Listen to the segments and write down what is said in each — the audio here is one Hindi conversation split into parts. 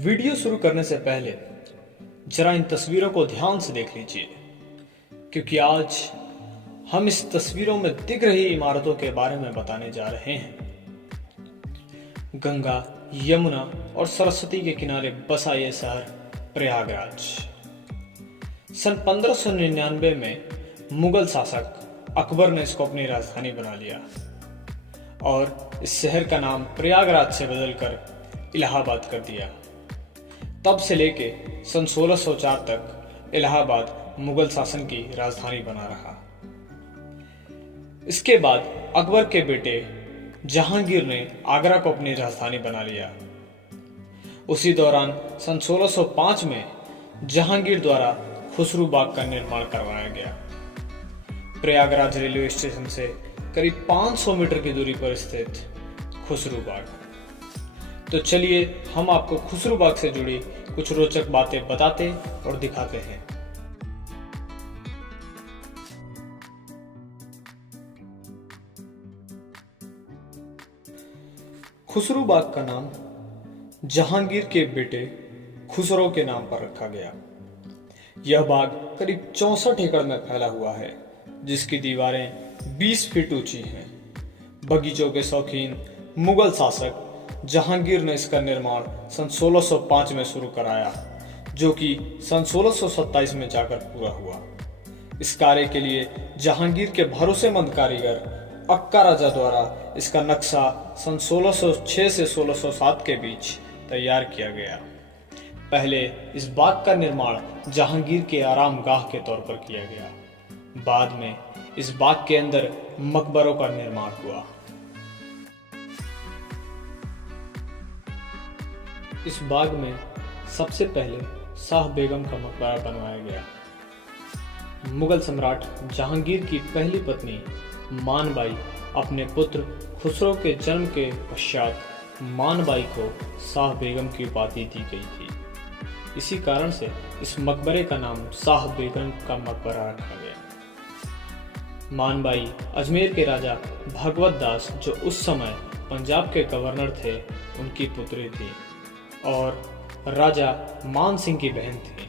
वीडियो शुरू करने से पहले जरा इन तस्वीरों को ध्यान से देख लीजिए, क्योंकि आज हम इस तस्वीरों में दिख रही इमारतों के बारे में बताने जा रहे हैं। गंगा, यमुना और सरस्वती के किनारे बसा ये शहर प्रयागराज सन 1599 में मुगल शासक अकबर ने इसको अपनी राजधानी बना लिया और इस शहर का नाम प्रयागराज से बदलकर इलाहाबाद कर दिया। तब से लेके सन 1604 तक इलाहाबाद मुगल शासन की राजधानी बना रहा। इसके बाद अकबर के बेटे जहांगीर ने आगरा को अपनी राजधानी बना लिया। उसी दौरान सन 1605 में जहांगीर द्वारा खुसरू बाग का निर्माण करवाया गया। प्रयागराज रेलवे स्टेशन से करीब 500 मीटर की दूरी पर स्थित खुसरू बाग। तो चलिए हम आपको खुसरू बाग से जुड़ी कुछ रोचक बातें बताते और दिखाते हैं। खुसरू बाग का नाम जहांगीर के बेटे खुसरो के नाम पर रखा गया। यह बाग करीब 64 एकड़ में फैला हुआ है, जिसकी दीवारें 20 फीट ऊंची हैं। बगीचों के शौकीन मुगल शासक जहांगीर ने इसका निर्माण सन 1605 में शुरू कराया, जो कि सन 1627 में जाकर पूरा हुआ। इस कार्य के लिए जहांगीर के भरोसेमंद कारीगर अक्का राजा द्वारा इसका नक्शा सन 1606 से 1607 के बीच तैयार किया गया। पहले इस बाग का निर्माण जहांगीर के आरामगाह के तौर पर किया गया। बाद में इस बाग के अंदर मकबरों का निर्माण हुआ। इस बाग में सबसे पहले शाह बेगम का मकबरा बनवाया गया। मुगल सम्राट जहांगीर की पहली पत्नी मानबाई अपने पुत्र खुसरो के जन्म के पश्चात मानबाई को शाह बेगम की उपाधि दी गई थी। इसी कारण से इस मकबरे का नाम शाह बेगम का मकबरा रखा गया। मानबाई अजमेर के राजा भगवत दास, जो उस समय पंजाब के गवर्नर थे, उनकी पुत्री थी और राजा मान सिंह की बहन थी।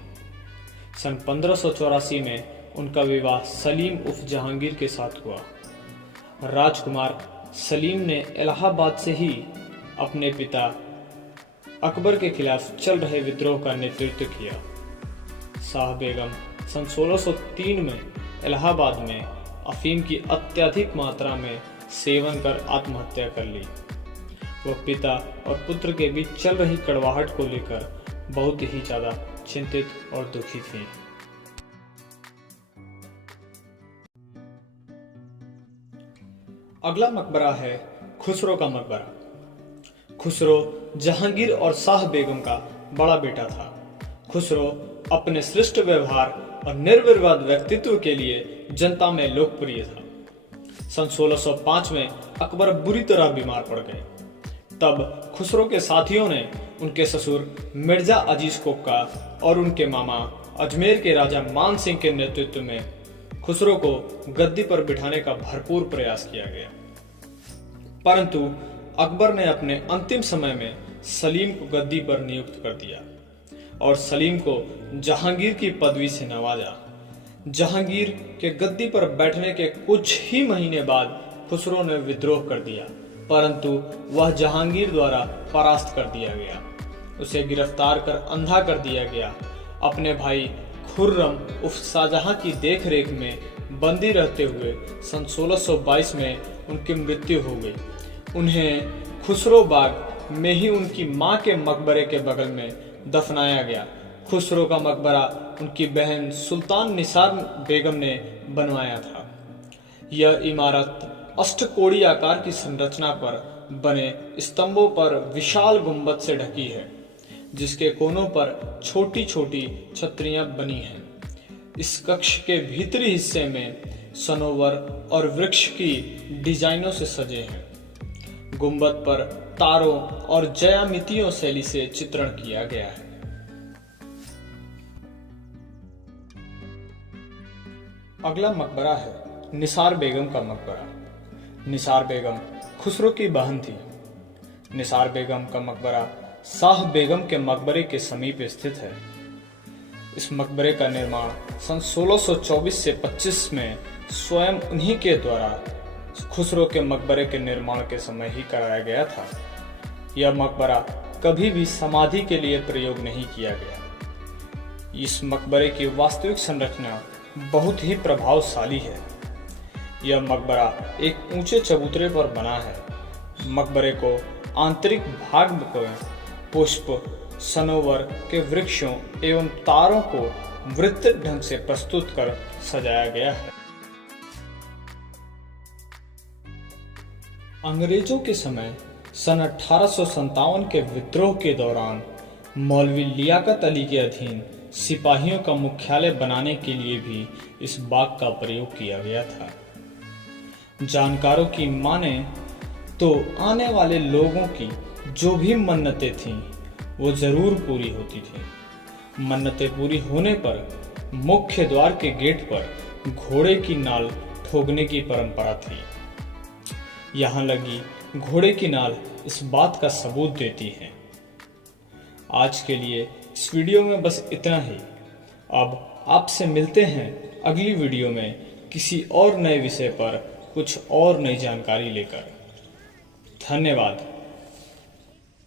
सन 1584 में उनका विवाह सलीम उर्फ जहांगीर के साथ हुआ। राजकुमार सलीम ने इलाहाबाद से ही अपने पिता अकबर के खिलाफ चल रहे विद्रोह का नेतृत्व किया। शाह बेगम सन 1603 में इलाहाबाद में अफीम की अत्यधिक मात्रा में सेवन कर आत्महत्या कर ली। वह पिता और पुत्र के बीच चल रही कड़वाहट को लेकर बहुत ही ज्यादा चिंतित और दुखी थी। अगला मकबरा है खुसरो का मकबरा। खुसरो जहांगीर और शाह बेगम का बड़ा बेटा था। खुसरो अपने श्रेष्ठ व्यवहार और निर्विवाद व्यक्तित्व के लिए जनता में लोकप्रिय था। सन 1605 में अकबर बुरी तरह बीमार पड़ गए। तब खुसरो के साथियों ने उनके ससुर मिर्जा अजीज कोका और उनके मामा अजमेर के राजा मान सिंह के नेतृत्व में खुसरो को गद्दी पर बिठाने का भरपूर प्रयास किया गया। परंतु अकबर ने अपने अंतिम समय में सलीम को गद्दी पर नियुक्त कर दिया और सलीम को जहांगीर की पदवी से नवाजा। जहांगीर के गद्दी पर बैठने के कुछ ही महीने बाद खुसरो ने विद्रोह कर दिया, परंतु वह जहांगीर द्वारा परास्त कर दिया गया। उसे गिरफ्तार कर अंधा कर दिया गया। अपने भाई खुर्रम उर्फ शाहजहां की देखरेख में बंदी रहते हुए सन 1622 में उनकी मृत्यु हो गई। उन्हें खुसरो बाग में ही उनकी मां के मकबरे के बगल में दफनाया गया। खुसरो का मकबरा उनकी बहन सुल्तान निसार बेगम ने बनवाया था। यह इमारत अष्टकोणीय आकार की संरचना पर बने स्तंभों पर विशाल गुंबद से ढकी है, जिसके कोनों पर छोटी छोटी छतरियां बनी हैं। इस कक्ष के भीतरी हिस्से में सनोवर और वृक्ष की डिजाइनों से सजे हैं। गुंबद पर तारों और ज्यामितीय शैली से चित्रण किया गया है। अगला मकबरा है निसार बेगम का मकबरा। निसार बेगम खुसरो की बहन थी। निसार बेगम का मकबरा शाह बेगम के मकबरे के समीप स्थित है। इस मकबरे का निर्माण सन 1624 से 25 में स्वयं उन्हीं के द्वारा खुसरो के मकबरे के निर्माण के समय ही कराया गया था। यह मकबरा कभी भी समाधि के लिए प्रयोग नहीं किया गया। इस मकबरे की वास्तविक संरचना बहुत ही प्रभावशाली है। यह मकबरा एक ऊंचे चबूतरे पर बना है। मकबरे को आंतरिक भाग में पुष्प, सनोवर के वृक्षों एवं तारों को वृत्तिक ढंग से प्रस्तुत कर सजाया गया है। अंग्रेजों के समय सन 1857 के विद्रोह के दौरान मौलवी लियाकत अली के अधीन सिपाहियों का मुख्यालय बनाने के लिए भी इस बाग का प्रयोग किया गया था। जानकारों की माने तो आने वाले लोगों की जो भी मन्नतें थीं वो जरूर पूरी होती थी। मन्नतें पूरी होने पर मुख्य द्वार के गेट पर घोड़े की नाल ठोकने की परंपरा थी। यहाँ लगी घोड़े की नाल इस बात का सबूत देती है। आज के लिए इस वीडियो में बस इतना ही। अब आपसे मिलते हैं अगली वीडियो में किसी और नए विषय पर कुछ और नई जानकारी लेकर। धन्यवाद।